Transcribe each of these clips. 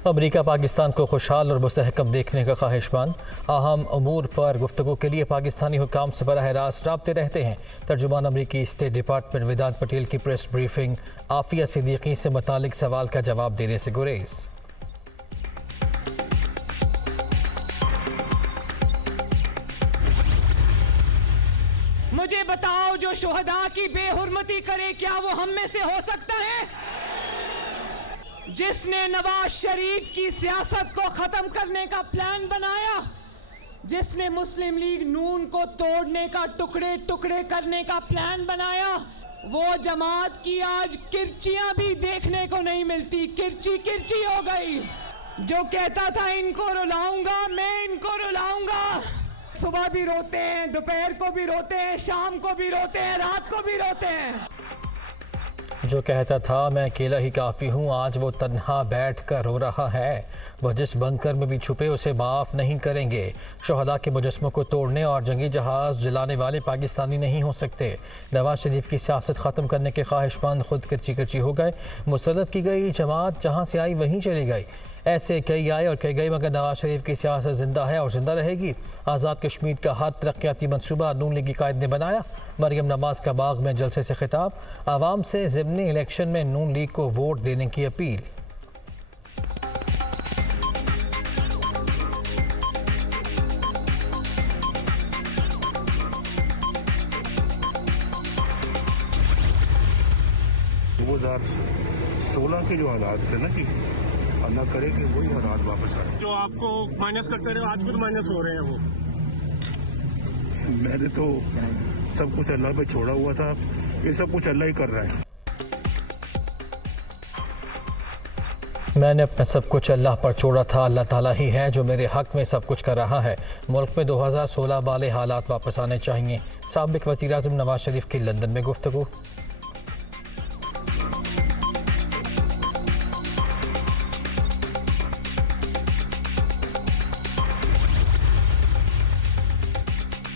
अमरीका पाकिस्तान को खुशहाल और मुस्तहकम देखने का ख्वाहिशमंद, अहम अमूर पर गुफ्तगू के लिए पाकिस्तानी हुक्काम से बराह रास्त राब्ते रहते हैं। तर्जुमान अमरीकी स्टेट डिपार्टमेंट वेदांत पटेल की प्रेस ब्रीफिंग, आफिया सिद्दीकी से मुतालिक सवाल का जवाब देने से गुरेज। मुझे बताओ, जो शुहदा की बेहुरमती करे क्या वो हम में से हो सकता है? जिसने नवाज शरीफ की सियासत को खत्म करने का प्लान बनाया, जिसने मुस्लिम लीग नून को तोड़ने का, टुकड़े टुकड़े करने का प्लान बनाया, वो जमात की आज किरचियां भी देखने को नहीं मिलती। किरची किरची हो गई। जो कहता था इनको रुलाऊंगा, मैं इनको रुलाऊंगा, सुबह भी रोते हैं, दोपहर को भी रोते हैं, शाम को भी रोते हैं, रात को भी रोते हैं। जो कहता था मैं अकेला ही काफ़ी हूँ, आज वो तन्हा बैठ कर रो रहा है। वह जिस बंकर में भी छुपे उसे माफ़ नहीं करेंगे। शहदा के मुजस्मों को तोड़ने और जंगी जहाज़ जलाने वाले पाकिस्तानी नहीं हो सकते। नवाज शरीफ की सियासत ख़त्म करने के ख्वाहिशमंद खुद किरची किरची हो गए। मुसल्लत की गई जमात जहाँ से आई वहीं चली गई। ऐसे कई आए और कई गए, मगर नवाज शरीफ की सियासत जिंदा है और जिंदा रहेगी। आज़ाद कश्मीर का हर तरक्याती मनसूबा नून लीगी कायद ने बनाया। मरियम नवाज का बाग में जलसे से खिताब, आवाम से ज़िमनी इलेक्शन में नून लीग को वोट देने की अपील। वो 2016 के जो हालात थे ना कि अल्लाह करे कि वही हालात वापस आए। जो आपको माइनस करते रहे आज खुद माइनस हो रहे हैं। वो मैंने तो सब कुछ अल्लाह पे छोड़ा हुआ था, ये सब कुछ अल्लाह ही कर रहा है। मैंने अपना सब कुछ अल्लाह पर छोड़ा था, अल्लाह ताला ही है जो मेरे हक़ में सब कुछ कर रहा है। मुल्क में 2016 वाले हालात वापस आने चाहिए। साबिक़ वज़ीर-ए-आज़म नवाज शरीफ की लंदन में गुफ्तगू।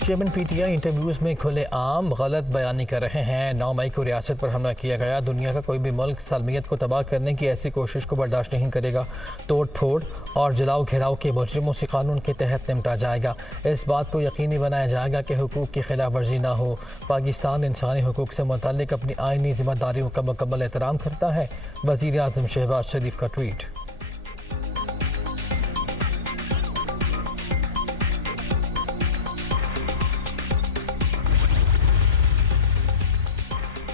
चेयरमैन पीटीआई इंटरव्यूज़ में खुले आम गलत बयानी कर रहे हैं। 9 मई को रियासत पर हमला किया गया। दुनिया का कोई भी मुल्क सालमियत को तबाह करने की ऐसी कोशिश को बर्दाश्त नहीं करेगा। तोड़ फोड़ और जलाओ घेराव के मुजरिमों से कानून के तहत निपटा जाएगा। इस बात को यकीनी बनाया जाएगा कि हुकूक की खिलाफ वर्जी ना हो। पाकिस्तान इंसानी हुकूक से मुताल्लिक अपनी आइनी जिम्मेदारियों का मुकम्मल एहतराम करता है। वज़ीर आज़म शहबाज शरीफ का ट्वीट।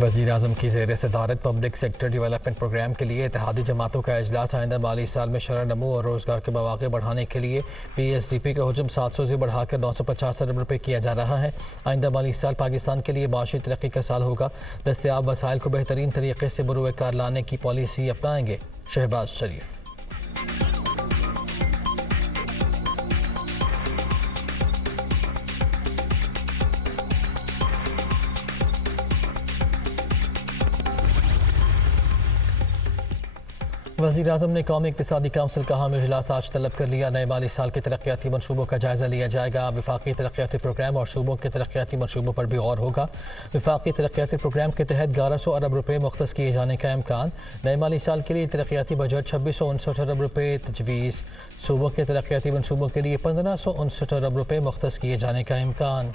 वज़ीर-ए-आज़म की ज़ेर सदारत पब्लिक सेक्टर डेवलपमेंट प्रोग्राम के लिए इत्तेहादी जमातों का इजलास। आइंदा माली साल में शरह नमो और रोज़गार के मौक़े बढ़ाने के लिए PSDP का हजम 700 से बढ़ाकर 950 अरब रुपये किया जा रहा है। आइंदा माली साल पाकिस्तान के लिए माशी तरक्की का साल होगा। दस्तयाब वसाइल को बेहतरीन तरीके से बरूए कार लाने की पॉलिसी अपनाएंगे शहबाज शरीफ। वज़ीर-ए-आज़म ने कौमी इक़्तिसादी काउंसिल का हामी इजलास आज तलब कर लिया। नए माली साल के तरक्याती मनसूबों का जायज़ा लिया जाएगा। विफाकी तरक्याती प्रोग्राम और सूबों के तरक्याती मनसूबों पर भी गौर होगा। विफाकी तरक्याती प्रोग्राम के तहत 1100 अरब रुपये मुख्तस किए जाने का इम्कान। नए माली साल के लिए तरक्याती बजट 2659 अरब रुपये तजवीज़। सूबों के तरक्याती मनसूबों के लिए 1559 अरब रुपये मुख्तस किए जाने का इम्कान।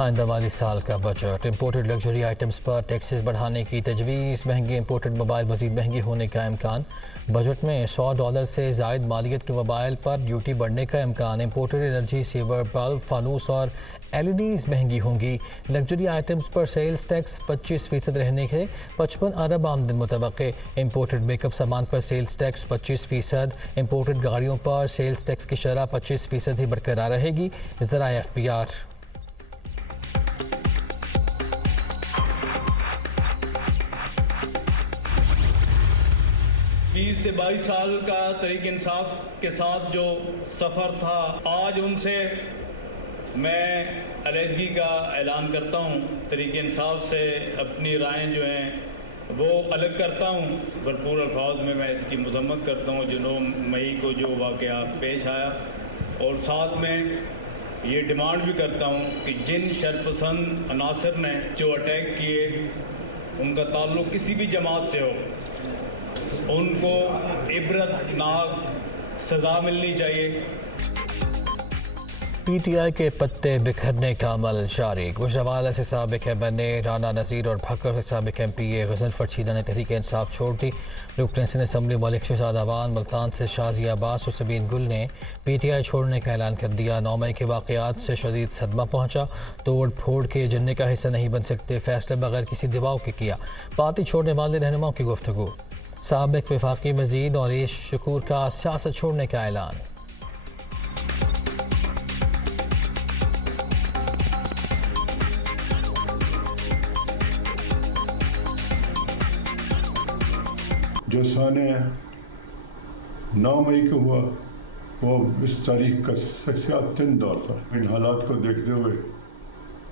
आइंदा माली साल का बजट। इम्पोर्टेड लग्जरी आइटम्स पर टैक्सेस बढ़ाने की तजवीज़। महंगी इम्पोर्टेड मोबाइल मज़ीद महंगी होने का इम्कान। बजट में $100 से ज़ायद मालियत के मोबाइल पर ड्यूटी बढ़ने का इम्कान। इम्पोर्टेड एनर्जी सेवर बल्ब, फानूस और LEDs महंगी होंगी। लग्जरी आइटम्स पर सेल्स टैक्स 25% रहने के 55 अरब आमदन मुतवक्के। इम्पोर्टेड मेकअप सामान पर सेल्स टैक्स 25%। इम्पोर्टेड गाड़ियों पर सेल्स टैक्स की शरह 25% ही बरकरार रहेगी। ज़रा FPR। 20 से 22 साल का तहरीक इंसाफ के साथ जो सफ़र था, आज उनसे मैं अलहदगी का ऐलान करता हूँ। तहरीक इंसाफ से अपनी राय जो हैं वो अलग करता हूँ। भरपूर अल्फाज में मैं इसकी मजम्मत करता हूँ जो 9 मई को जो वाक़या पेश आया, और साथ में ये डिमांड भी करता हूँ कि जिन शरपसंद अनासर ने जो अटैक किए उनका ताल्लुक किसी भी जमात से हो, उनको इबरतनाक सज़ा मिलनी चाहिए। पीटीआई के पत्ते बिखरने का अमल जारी। गुजरावाला से साबिक एमएनए राना नज़ीर और भक्कर से साबिक एमपीए गजल फरशीदा ने तहरीक इंसाफ छोड़ दी। रुकन असम्बली मलिक शहजाद अवान, मुल्तान से शाजी अब्बास और सबीन गुल ने पीटीआई छोड़ने का ऐलान कर दिया। 9 मई के वाक़यात से शदीद सदमा पहुंचा। तोड़ फोड़ के एजेंडे का हिस्सा नहीं बन सकते, फैसला बगैर किसी दबाव के किया। पार्टी छोड़ने वाले रहनुमाओं की गुफ्तगू। साबिक वफाकी वज़ीर नौरेश शकूर का सियासत छोड़ने का ऐलान। जो साने 9 मई को हुआ वो इस तारीख का सियासतन दौर था। इन हालात को देखते हुए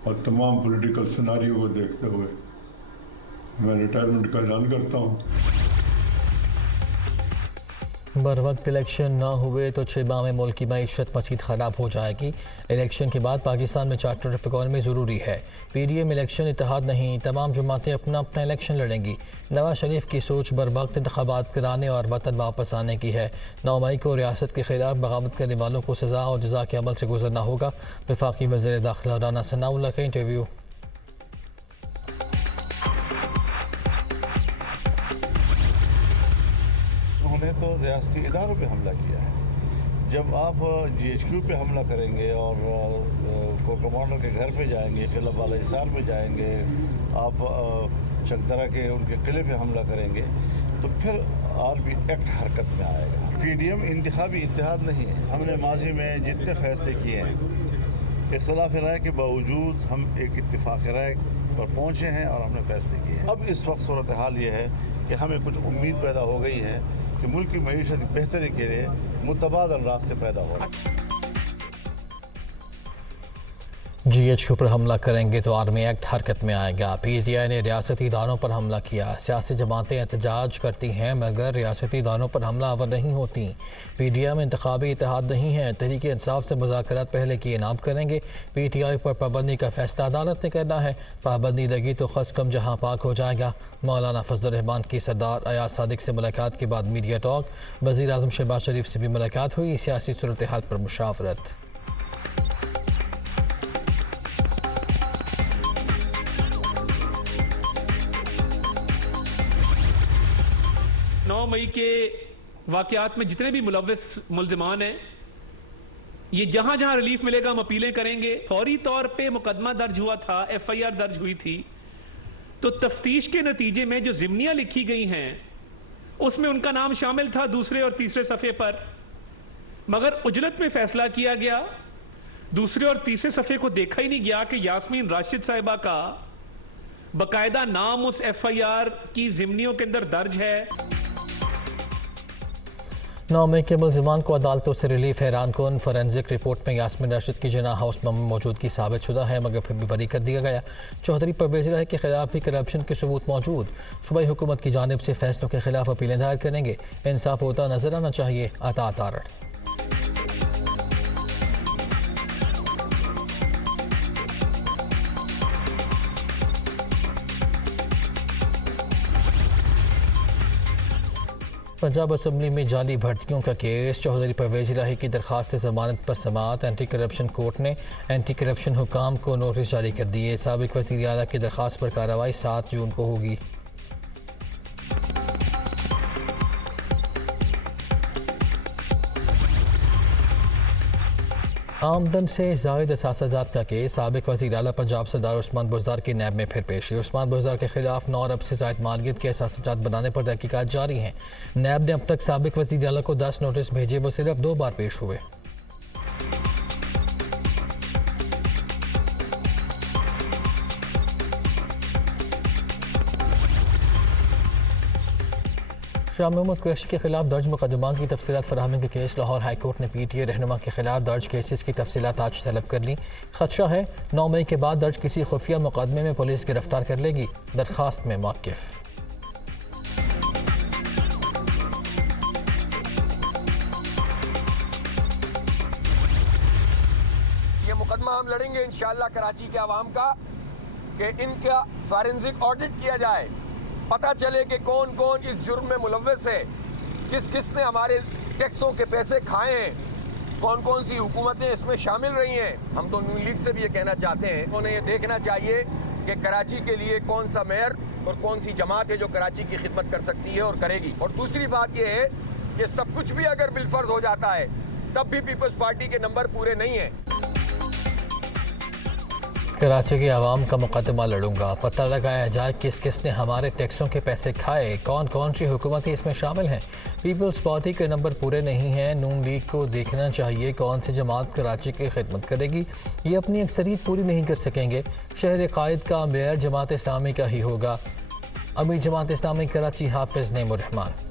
और तमाम पॉलिटिकल सिनारियो को देखते हुए मैं रिटायरमेंट का ऐलान करता हूँ। बर वक्त इलेक्शन ना हुए तो 6 माह में मुल्क की मईशत मज़ीद ख़राब हो जाएगी। इलेक्शन के बाद पाकिस्तान में चार्टर ऑफ इकॉनमी ज़रूरी है। पीडीएम इलेक्शन इत्तेहाद नहीं, तमाम जमातें अपना अपना इलेक्शन लड़ेंगी। नवाज शरीफ की सोच बर वक्त इंतखाबात कराने और वतन वापस आने की है। 9 मई को रियासत के खिलाफ बगावत करने वालों को सज़ा और जज़ा के अमल से गुजरना होगा। वफाकी वज़ीर दाखिला राना सनाउल्लाह का इंटरव्यू। उन्होंने तो रियासती इदारों पे हमला किया है। जब आप GHQ पे हमला करेंगे और को कमांडर के घर पे जाएंगे, किला वाला हिसार में जाएंगे, आप चकदरा के उनके किले पे हमला करेंगे, तो फिर आर्मी एक्ट हरकत में आएगा। पीडीएम इंतखाबी इत्तेहाद नहीं है। हमने माजी में जितने फैसले किए हैं, इख्तिलाफ राय के बावजूद हम एक इत्तिफाक राय पर पहुँचे हैं और हमने फैसले किए हैं। अब इस वक्त सूरत हाल ये है कि हमें कुछ उम्मीद पैदा हो गई है कि मुल्क की मईशत बेहतरी के लिए मुतबादल रास्ते पैदा हो। GHQ पर हमला करेंगे तो आर्मी एक्ट हरकत में आएगा। पीटीआई ने रियासती इदारों पर हमला किया। सियासी जमातें एहतजाज करती हैं मगर रियासती इदारों पर हमलावर नहीं होती। पीडीएम इंतखाबी इत्तेहाद नहीं है। तहरीक इंसाफ से मुज़ाकरात पहले किए नाम करेंगे। पीटीआई पर पाबंदी का फैसला अदालत ने करना है। पाबंदी लगी तो खस कम जहाँ पाक हो जाएगा। मौलाना फजल रहमान की सरदार अयाज सादिक से मुलाकात के बाद मीडिया टॉक। वज़ीर आज़म शहबाज शरीफ से भी मुलाकात हुई। सियासी सूरत हाल पर मुशावरत। मई के वाक़यात में जितने भी मुलव्विस मुल्ज़िमान हैं, ये जहां जहां रिलीफ मिलेगा हम अपीलें करेंगे। फौरी तौर पे मुकदमा दर्ज हुआ था, FIR दर्ज हुई थी, तो तफ्तीश के नतीजे में जो ज़िम्नियाँ लिखी गई हैं उसमें उनका नाम शामिल था दूसरे और तीसरे सफ़े पर, मगर उजलत में फ़ैसला किया गया, दूसरे और तीसरे सफ़े को देखा ही नहीं गया कि यास्मीन राशिद साहिबा का बाकायदा नाम उस FIR की ज़िम्नियों के अंदर दर्ज है। 9 मई के मुल्ज़िमान को अदालतों से रिलीफ हैरान कौन। फॉरेंसिक रिपोर्ट में यास्मीन राशिद की जना हाउस में मौजूदगी साबित शुदा है मगर फिर भी बरी कर दिया गया। चौधरी परवेज़ इलाही के खिलाफ भी करप्शन के सबूत मौजूद। सूबाई हुकूमत की जानिब से फैसलों के खिलाफ अपीलें दायर करेंगे। इंसाफ होता नजर आना चाहिए। अता तारड़। पंजाब असम्बली में जाली भर्तियों का केस। चौधरी परवेज़ इलाही की दरख्वास्त ज़मानत पर समाअत। एंटी करप्शन कोर्ट ने एंटी करप्शन हुकाम को नोटिस जारी कर दिए। साबिक वज़ीर आला की दरख्वास्त पर कार्रवाई 7 जून को होगी। आमदन से जायद असासाजात का केस। साबिक वज़ीर आला पंजाब सरदार उस्मान बुज़दार की नैब में फिर पेशी। उस्मान बुज़दार के खिलाफ 9 अरब से जायद मालियत के असासाजात बनाने पर तहकीकात जारी हैं। नैब ने अब तक साबिक वज़ीर आला को 10 नोटिस भेजे, वो सिर्फ 2 बार पेश हुए। शाह महमूद कुरैशी के खिलाफ दर्ज मुकदमा की तफसीलात फराहमी के केस। लाहौर हाई कोर्ट ने PTA रहनुमा के खिलाफ दर्ज केसेस की तफसीलात आज तलब कर ली। खदशा है 9 मई के बाद दर्ज किसी खुफिया मुकदमे में पुलिस गिरफ्तार कर लेगी। दरखास्त में मौक़िफ़। ये मुकदमा हम लड़ेंगे इंशाअल्लाह कराची के अवाम का कि इनका फॉरेंसिक ऑडिट किया जाए, पता चले कि कौन कौन इस जुर्म में मुलव्वस है, किस किस ने हमारे टैक्सों के पैसे खाए हैं, कौन कौन सी हुकूमतें इसमें शामिल रही हैं। हम तो नून लीग से भी ये कहना चाहते हैं, उन्हें ये देखना चाहिए कि कराची के लिए कौन सा मेयर और कौन सी जमात है जो कराची की खिदमत कर सकती है और करेगी। और दूसरी बात ये है कि सब कुछ भी अगर बिलफर्ज हो जाता है तब भी पीपल्स पार्टी के नंबर पूरे नहीं हैं। कराची के आवाम का मुकदमा लड़ूंगा, पता लगाया जाए किस किस ने हमारे टैक्सों के पैसे खाए, कौन कौन सी हुकूमतें इसमें शामिल हैं। पीपल्स पार्टी के नंबर पूरे नहीं हैं। नून लीग को देखना चाहिए कौन सी जमात कराची की खिदमत करेगी। ये अपनी अक्सरियत पूरी नहीं कर सकेंगे। शहर कायद का मेयर जमात इस्लामी का ही होगा। अमीर जमात इस्लामी कराची हाफिज नईमुर रहमान।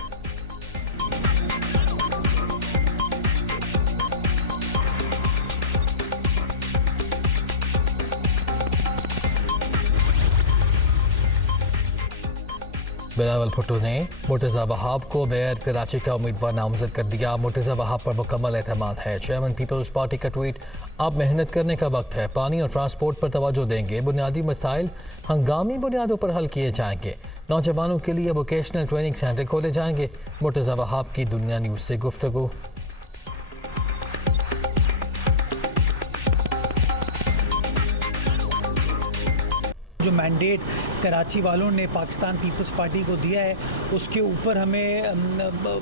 बिलावल भुट्टो ने मुर्तज़ा वहाब को मेयर कराची का उम्मीदवार नामजद कर दिया। मुर्तज़ा वहाब पर मुकम्मल एतमाद है। चेयरमैन पीपल्स पार्टी का ट्वीट, अब मेहनत करने का वक्त है, पानी और ट्रांसपोर्ट पर तवज्जो देंगे, बुनियादी मसाइल हंगामी बुनियादों पर हल किए जाएंगे, नौजवानों के लिए वोकेशनल ट्रेनिंग सेंटर खोले जाएंगे। मुर्तज़ा वहाब की दुनिया न्यूज़ से गुफ्तगू। जो मैंडेट कराची वालों ने पाकिस्तान पीपल्स पार्टी को दिया है उसके ऊपर हमें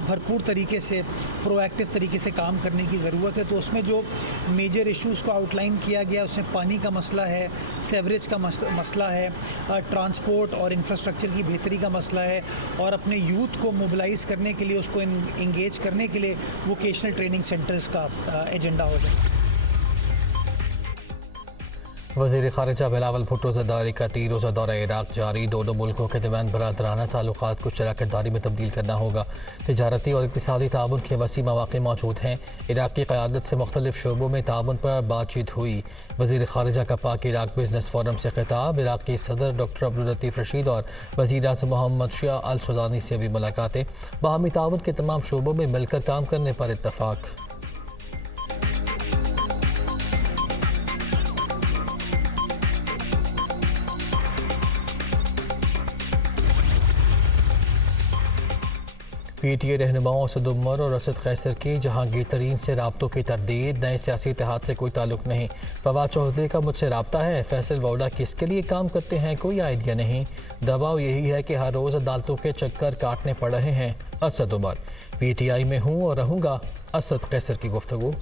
भरपूर तरीके से प्रोएक्टिव तरीके से काम करने की ज़रूरत है। तो उसमें जो मेजर इश्यूज़ को आउटलाइन किया गया उसमें पानी का मसला है, सेवरेज का मसला है, ट्रांसपोर्ट और इंफ्रास्ट्रक्चर की बेहतरी का मसला है और अपने यूथ को मोबिलाइज़ करने के लिए, उसको इंगेज करने के लिए वोकेशनल ट्रेनिंग सेंटर्स का एजेंडा होगा। वज़ीर ख़ारिजा बिलावल भुट्टो ज़रदारी का 3 रोज़ा दौरा इराक़ जारी। दोनों मुल्कों के दरमियान बरादराना ताल्लुकात को शराकतदारी में तब्दील करना होगा। तिजारती और इक़्तिसादी ताउन के वसी मौक़े मौजूद हैं। इराक़ की क़यादत से मुख्तलिफ़ शोबों में ताउन पर बातचीत हुई। वज़ीर ख़ारिजा का पाक इराक़ बिज़नेस फोरम से खिताब। इराक़ के सदर डॉक्टर अब्दुल लतीफ़ रशीद और वज़ीर आज़म मोहम्मद शाह अल सुदानी से भी मुलाकातें। बाहमी ताउन के तमाम शोबों में मिलकर काम करने पर इत्तफ़ाक़। PTA रहनुमाओं असद उमर और असद कैसर की जहांगीर तरीन से राब्तों की तरदीद। नए सियासी इत्तेहाद से कोई ताल्लुक नहीं। फवाद चौधरी का मुझसे राब्ता है। फैसल वोडा किसके लिए काम करते हैं कोई आइडिया नहीं। दबाव यही है कि हर रोज़ अदालतों के चक्कर काटने पड़ रहे हैं। असद उमर, PTI में हूँ और रहूँगा। असद कैसर की गुफ्तगू।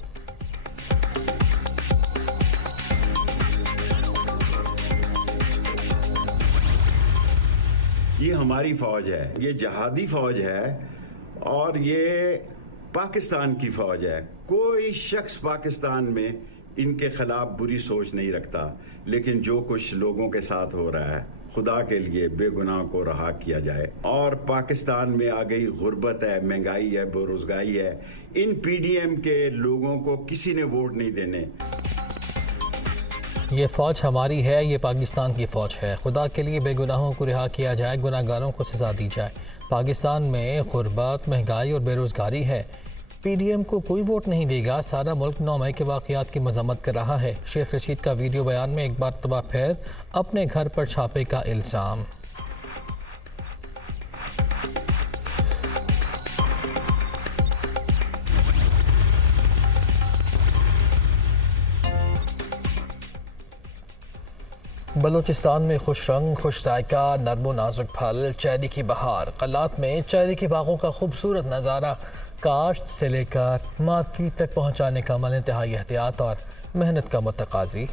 ये हमारी फ़ौज है, ये जहादी फ़ौज है और ये पाकिस्तान की फ़ौज है। कोई शख्स पाकिस्तान में इनके ख़िलाफ़ बुरी सोच नहीं रखता, लेकिन जो कुछ लोगों के साथ हो रहा है, खुदा के लिए बेगुनाह को रहा किया जाए। और पाकिस्तान में आ गई गुर्बत है, महंगाई है, बेरोज़गारी है। इन PDM के लोगों को किसी ने वोट नहीं देने। ये फ़ौज हमारी है, ये पाकिस्तान की फ़ौज है। खुदा के लिए बेगुनाहों को रिहा किया जाए, गुनाहगारों को सज़ा दी जाए। पाकिस्तान में गुर्बत, महंगाई और बेरोज़गारी है। PDM को कोई वोट नहीं देगा। सारा मुल्क 9 मई के वाक़यात की मज़म्मत कर रहा है। शेख रशीद का वीडियो बयान में एक बार तबाह फिर अपने घर पर छापे का इल्ज़ाम। बलूचिस्तान में खुश रंग, खुश जायका, नरमो नाजुक फल, चेरी की बहार। कलात में चेरी के बागों का खूबसूरत नज़ारा। काश्त से लेकर मार्केट तक पहुँचाने का अमल इंतहाई एहतियात और मेहनत का मुतकाज़ी।